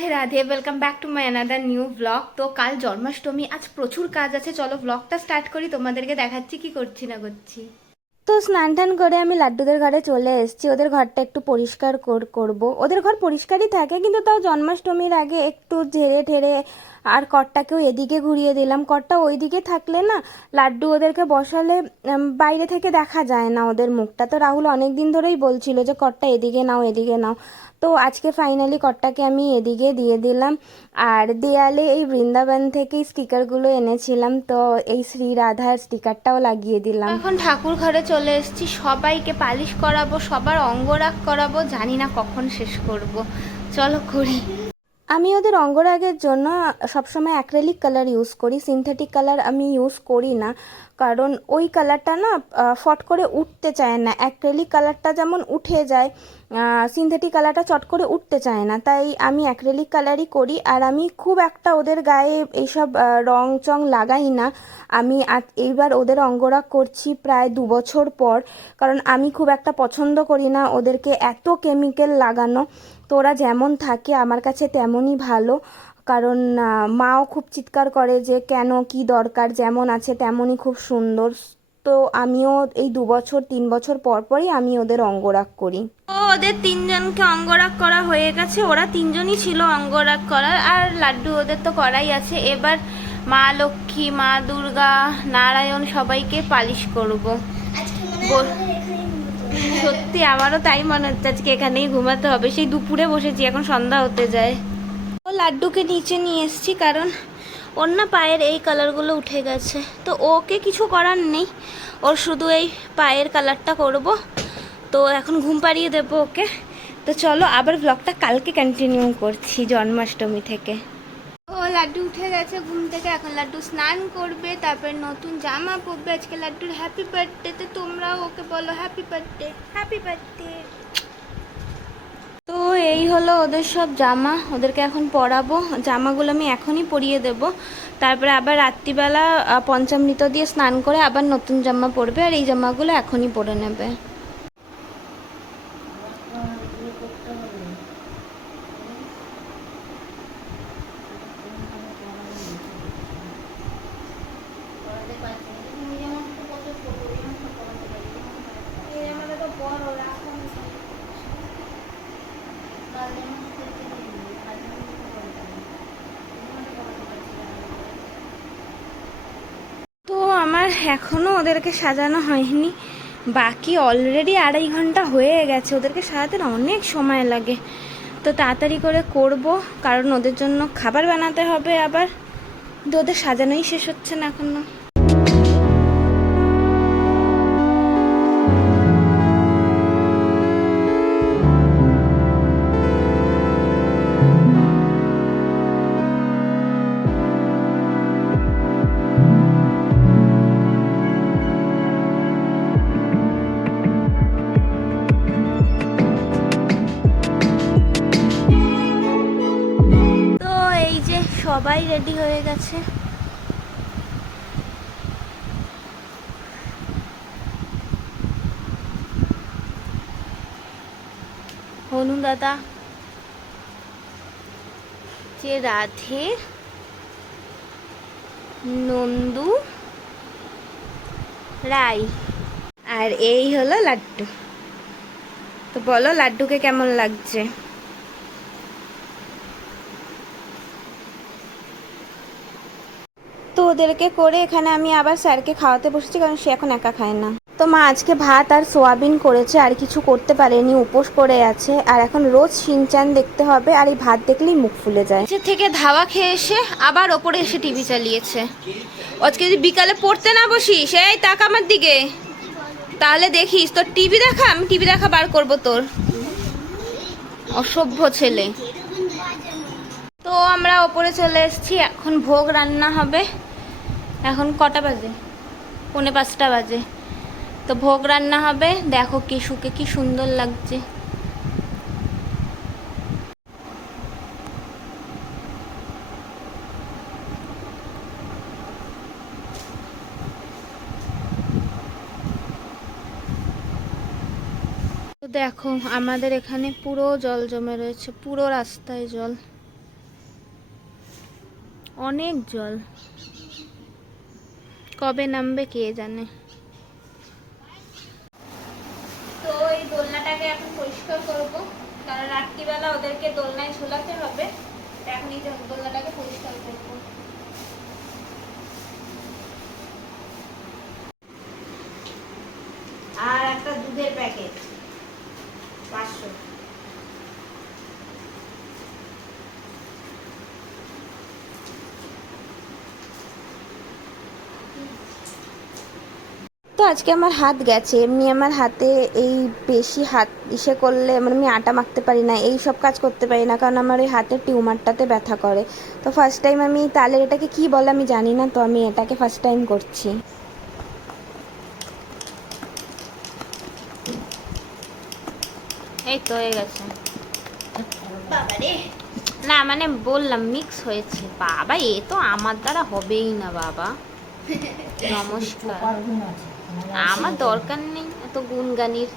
Radhe Radhe, welcome back to my another new blog. তো কাল জন্মাষ্টমী, আজ প্রচুর কাজ আছে। চলো ব্লগটা স্টার্ট করি, তোমাদেরকে দেখাচ্ছি কি করছি না করছি। তো স্নান টান করে আমি লাড্ডুদের ঘরে চলে এসেছি। ওদের ঘরটা একটু পরিষ্কার করব। ওদের ঘর পরিষ্কারই থাকে, কিন্তু তাও জন্মাষ্টমীর আগে একটু ঝেড়ে ঠেড়ে আর কর্তাকেও এদিকে ঘুরিয়ে দিলাম। কর্তা ওইদিকে থাকলে না, লাড্ডু ওদেরকে বসালে বাইরে থেকে দেখা যায় না ওদের মুখটা। তো রাহুল অনেক দিন ধরেই বলছিল যে কর্তা এদিকে নাও এদিকে নাও। তো আজকে ফাইনালি কর্তাকে আমি এদিকে দিয়ে দিলাম। আর দেয়ালে এই বৃন্দাবন থেকে স্টিকারগুলো এনেছিলাম, তো এই শ্রী রাধার স্টিকারটাও লাগিয়ে দিলাম। এখন ঠাকুর ঘরে চলে এসেছি, সবাইকে পালিশ করাবো, সবার অঙ্গরাগ করাবো। জানি না কখন শেষ করব, চলো করি। আমি ওদের অঙ্গরাগের জন্য সবসময় অ্যাক্রেলিক কালার ইউজ করি, সিনথেটিক কালার আমি ইউজ করি না, কারণ ওই কালারটা না ফট করে উঠতে চায় না। অ্যাক্রেলিক কালারটা যেমন উঠে যায়, সিনথেটিক কালারটা চট করে উঠতে চায় না, তাই আমি অ্যাক্রেলিক কালারই করি। আর আমি খুব একটা ওদের গায়ে এইসব রং চং লাগাই না। আমি এইবার ওদের অঙ্গরাগ করছি প্রায় 2 বছর পর, কারণ আমি খুব একটা পছন্দ করি না ওদেরকে এত কেমিক্যাল লাগানো। তো ওরা যেমন থাকে আমার কাছে তেমনই ভালো, কারণ মাও খুব চিৎকার করে যে কেন, কি দরকার, যেমন আছে তেমনই খুব সুন্দর। তো আমিও এই 2 বছর 3 বছর পর পরই আমি ওদের অঙ্গরাগ করি। ও ওদের 3জনকে অঙ্গরাগ করা হয়ে গেছে, ওরা 3জনই ছিল অঙ্গরাগ করার, আর লাড্ডু ওদের তো করাই আছে। এবার মা লক্ষ্মী, মা দুর্গা, নারায়ণ সবাইকে পালিশ করব। সত্যি আমারও তাই মনে হচ্ছে আজকে এখানেই ঘুমাতে হবে। সেই দুপুরে বসেছি, এখন সন্ধ্যা হতে যায়। ও লাড্ডুকে নিচে নিয়ে এসেছি, কারণ ওর না পায়ের এই কালারগুলো উঠে গেছে। তো ওকে কিছু করার নেই, ওর শুধু এই পায়ের কালারটা করব। তো এখন ঘুম পাড়িয়ে দেবো ওকে। তো চলো আবার ব্লগটা কালকে কন্টিনিউ করছি জন্মাষ্টমী থেকে। ও লাড্ডু উঠে গেছে ঘুম থেকে, এখন লাড্ডু স্নান করবে, তারপর নতুন জামা পরবে। আজকে লাড্ডুর হ্যাপি বার্থডে, তো তোমরাও ওকে বলো হ্যাপি বার্থডে, হ্যাপি বার্থডে। তো এই হলো ওদের সব জামা, ওদেরকে এখন পরাবো। জামাগুলো আমি এখনই পরিয়ে দেব, তারপরে আবার রাত্রিবেলা পঞ্চামৃত দিয়ে স্নান করে আবার নতুন জামা পরবে, আর এই জামাগুলো এখনই পরে নেবে। তো আমার এখনও ওদেরকে সাজানো হয়নি, বাকি অলরেডি 2.5 ঘন্টা হয়ে গেছে। ওদেরকে সাজাতে না অনেক সময় লাগে, তো তাড়াতাড়ি করে করব, কারণ ওদের জন্য খাবার বানাতে হবে আবার। কিন্তু ওদের সাজানোই শেষ হচ্ছে না এখনো। সবাই রেডি হয়ে গেছে। হনু দাদা, যে রাধে, নন্দু, রাই, আর এই হলো লাড্ডু। তো বলো লাড্ডুকে কেমন লাগছে? তো ওদেরকে করে এখানে আমি আবার স্যারকে খাওয়াতে বসেছি, কারণ সে এখন একা খায় না। তো মা আজকে ভাত আর সোয়াবিন করেছে, আর কিছু করতে পারেনি, উপোস করে আছে। আর এখন রোজ শিনচান দেখতে হবে, আর এই ভাত দেখলেই মুখ ফুলে যায়। নিচে থেকে ধাওয়া খেয়ে এসে আবার ওপরে এসে টিভি চালিয়েছে। আজকে যদি বিকালে পড়তে না বসিস, এই তাকা আমার দিকে, তাহলে দেখিস তোর টিভি দেখা, আমি টিভি দেখা বার করবো তোর। অসভ্য ছেলে। তো আমরা ওপরে চলে এসেছি, এখন ভোগ রান্না হবে। এখন কটা বাজে? 4:45 বাজে। তো ভোগ রান্না হবে, দেখো কেশুকে কি সুন্দর লাগছে। তো দেখো আমাদের এখানে পুরো জল জমে রয়েছে, পুরো রাস্তায় জল। অনেক জল, কবে নামবে কে জানে। তো এই দোলনাটাকে এখন পরিষ্কার করব, কারণ রাত্রিবেলা ওদেরকে দোলনায় ঝোলাতে হবে। এখন এই দোলনাটাকে পরিষ্কার করব। আর একটা দুধের প্যাকেট 500। তো আজকে আমার হাত গেছে, এমনি আমার হাতে এই বেশি হাত ইসে করলে মানে আমি আটা মাখতে পারি না, এই সব কাজ করতে পারি না, কারণ আমার এই হাতের টিউমারটাতে ব্যথা করে। তো ফার্স্ট টাইম আমি তালের, এটাকে কি বলে আমি জানি না, তো আমি এটাকে ফার্স্ট টাইম করছি। এই তো হয়ে গেছে বাবারে, না মানে বললাম মিক্স হয়েছে। বাবা এ তো আমার দ্বারা হবেই না বাবা। নমস্কার, আমার দরকার নেই এত গুণগানির।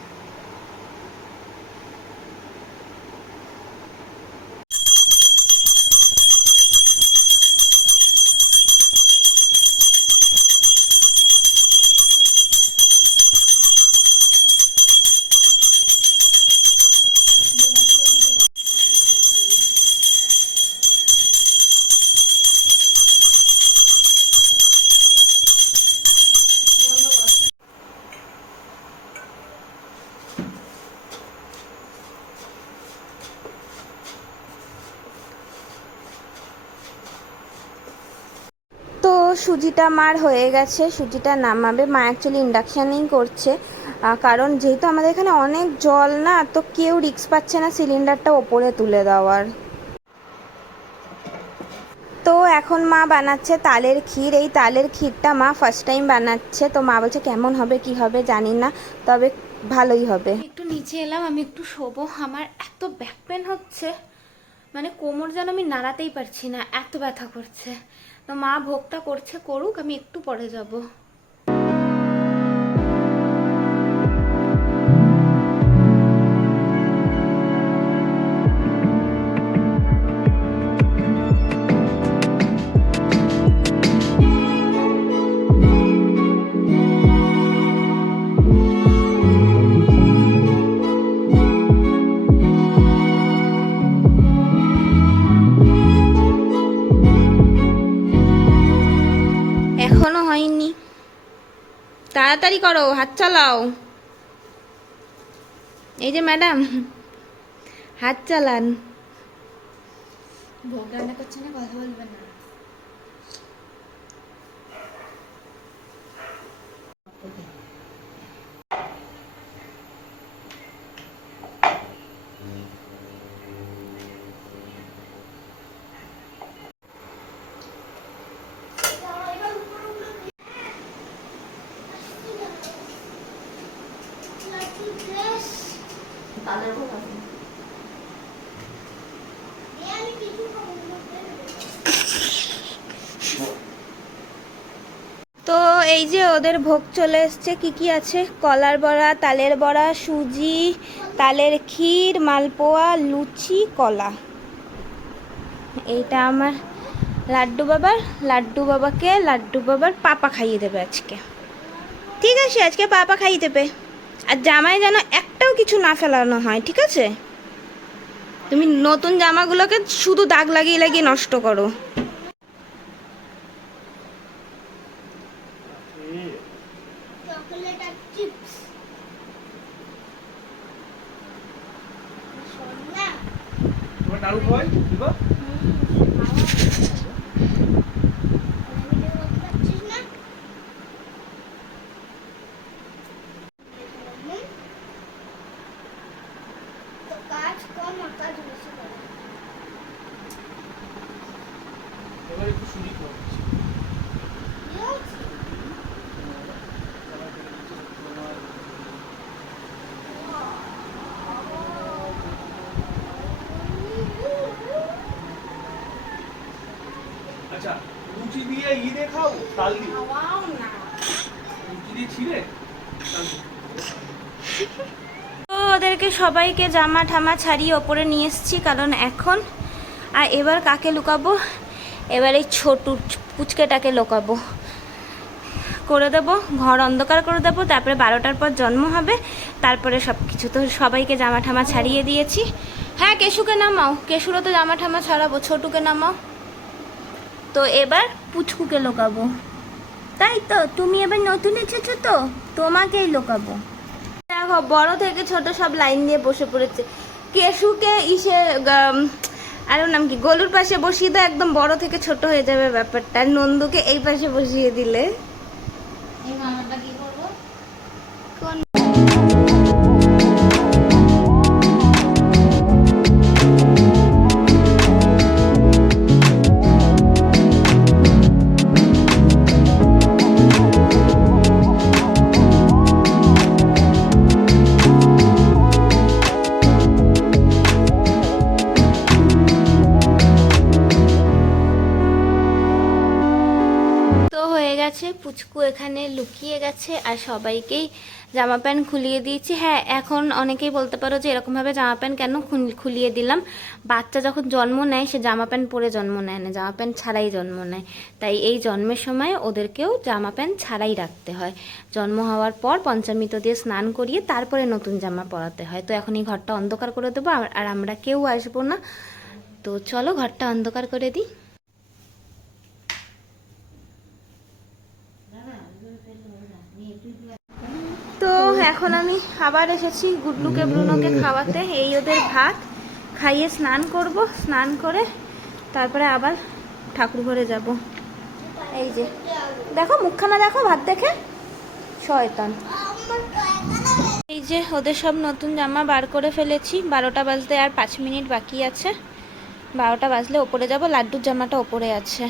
তো সুজিটা মার হয়ে গেছে, সুজিটা নামাবে। মা অ্যাকচুয়ালি ইন্ডাকশানেই করছে, কারণ যেহেতু আমাদের এখানে অনেক জল না, তো কেউ রিস্ক পাচ্ছে না সিলিন্ডারটা ওপরে তুলে দেওয়ার। তো এখন মা বানাচ্ছে তালের ক্ষীর। এই তালের ক্ষীরটা মা ফার্স্ট টাইম বানাচ্ছে, তো মা বলছে কেমন হবে কি হবে জানি না, তবে ভালোই হবে। একটু নিচে এলাম, আমি একটু শোবো। আমার এত ব্যাক পেন হচ্ছে, মানে কোমর যেন আমি নাড়াতেই পারছি না, এত ব্যথা করছে। তো মা ভোগটা করছে, করুক, আমি একটু পরে যাব। এখনো হয়নি, তাড়াতাড়ি করো, হাত চালাও। এই যে ম্যাডাম, হাত চালান। ভোগ রান্না করছে না, কথা বলবেন না। তো এই যে ওদের ভোগ চলে এসছে। কি কি আছে? কলার বড়া, তালের বড়া, সুজি, তালের ক্ষীর, মালপোয়া, লুচি, কলা। এইটা আমার লাড্ডু বাবার, লাড্ডু বাবাকে লাড্ডু বাবার পাপা খাইয়ে দেবে আজকে। ঠিক আছে, আজকে পাপা খাইয়ে দেবে। আর জামায় যেন একটাও কিছু না ফেলানো হয়, ঠিক আছে? তুমি নতুন জামাগুলোকে শুধু দাগ লাগিয়ে লাগিয়ে নষ্ট করো। আচ্ছা, লুচি দিয়ে খাও, তাল দিয়ে খাওয়াও না। লুচি দিয়ে ছিঁড়ে তাল দিয়ে। তো ওদেরকে সবাইকে জামা ঠামা ছাড়িয়ে ওপরে নিয়ে এসেছি, কারণ এখন আর এবার কাকে লুকাবো, এবার এই ছোটু পুচকেটাকে লোকাবো, করে দেবো, ঘর অন্ধকার করে দেবো, তারপরে 12টার পর জন্ম হবে, তারপরে সব কিছু। তো সবাইকে জামা ঠামা ছাড়িয়ে দিয়েছি। হ্যাঁ কেশুকে নামাও, কেশুরও তো জামা ঠামা ছাড়াবো, ছোটুকে নামাও। তো এবার পুচকুকে লোকাবো, তাই তো? তুমি এবার নতুন এসেছো তো, তোমাকেই লোকাবো। দেখো বড় থেকে ছোট সব লাইন দিয়ে বসে পড়েছে। কেশুকে আর ওর নাম কি, গলুর পাশে বসিয়ে দাও, একদম বড় থেকে ছোট হয়ে যাবে ব্যাপারটা। আর নন্দুকে এই পাশে বসিয়ে দিলে এই মামাটা কি করবো? কোন গেছে, পুচকু এখানে লুকিয়ে গেছে আর সবাইকেই জামা প্যান্ট খুলিয়ে দিয়েছি। হ্যাঁ, এখন অনেকেই বলতে পারো যে এরকমভাবে জামা প্যান্ট কেন খুলিয়ে দিলাম। বাচ্চা যখন জন্ম নেয় সে জামা প্যান্ট পরে জন্ম নেয় না, জামা প্যান্ট ছাড়াই জন্ম নেয়। তাই এই জন্মের সময় ওদেরকেও জামা প্যান্ট ছাড়াই রাখতে হয়। জন্ম হওয়ার পর পঞ্চামৃত দিয়ে স্নান করিয়ে তারপরে নতুন জামা পরাতে হয়। তো এখন এই ঘরটা অন্ধকার করে দেবো, আর আমরা কেউ আসবো না। তো চলো ঘরটা অন্ধকার করে দিই। তো এখন আমি আবার এসেছি গুডলুকে ব্রুনোকে খাওয়াতে। এই ওদের ভাত খাইয়ে স্নান করব, স্নান করে তারপরে আবার ঠাকুর ঘরে যাব। এই যে দেখো মুখখানা দেখো ভাত দেখে, শয়তান। এই যে ওদের সব নতুন জামা বার করে ফেলেছি। 12টা বাজতে আর 5 মিনিট বাকি আছে। 12টা বাজলে ওপরে যাব, লাড্ডুর জামাটা ওপরে আছে।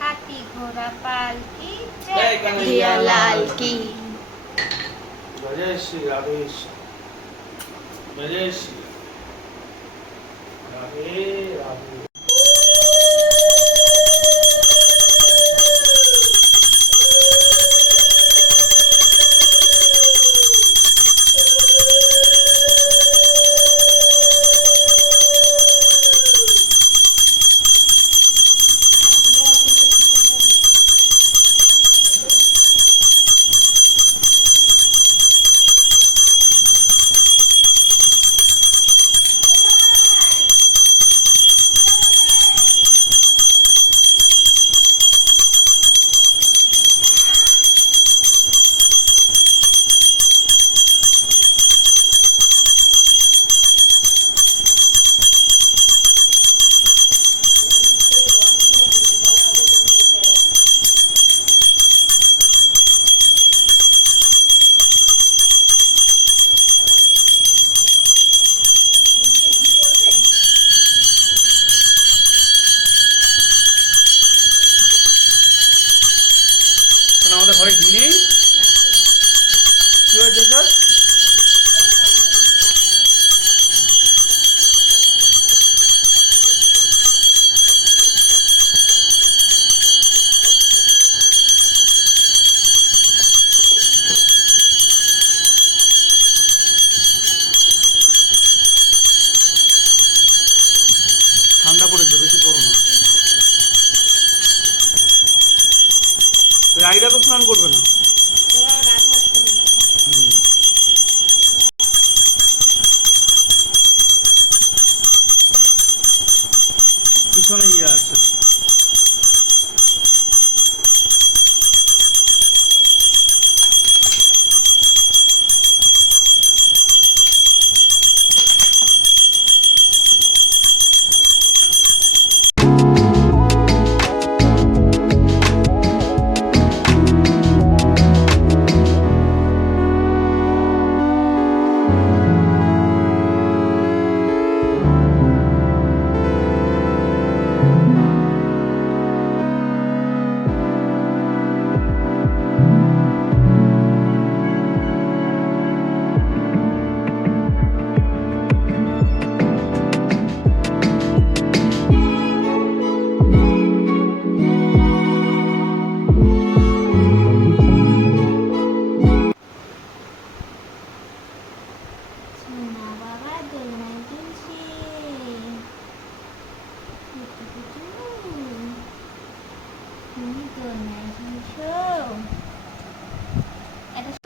हाथी घोड़ा पालकी जय कन्हैया लाल की। जय श्री राधे, जय श्री राधे राधे।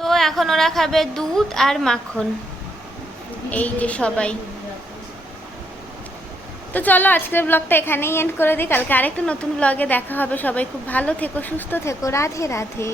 তো এখন ওরা খাবে দুধ আর মাখন, এই যে সবাই। তো চলো আজকের ব্লগটা এখানেই এন্ড করে দিই, কালকে আরেকটা নতুন ব্লগে দেখা হবে। সবাই খুব ভালো থেকো, সুস্থ থেকো, রাধে রাধে।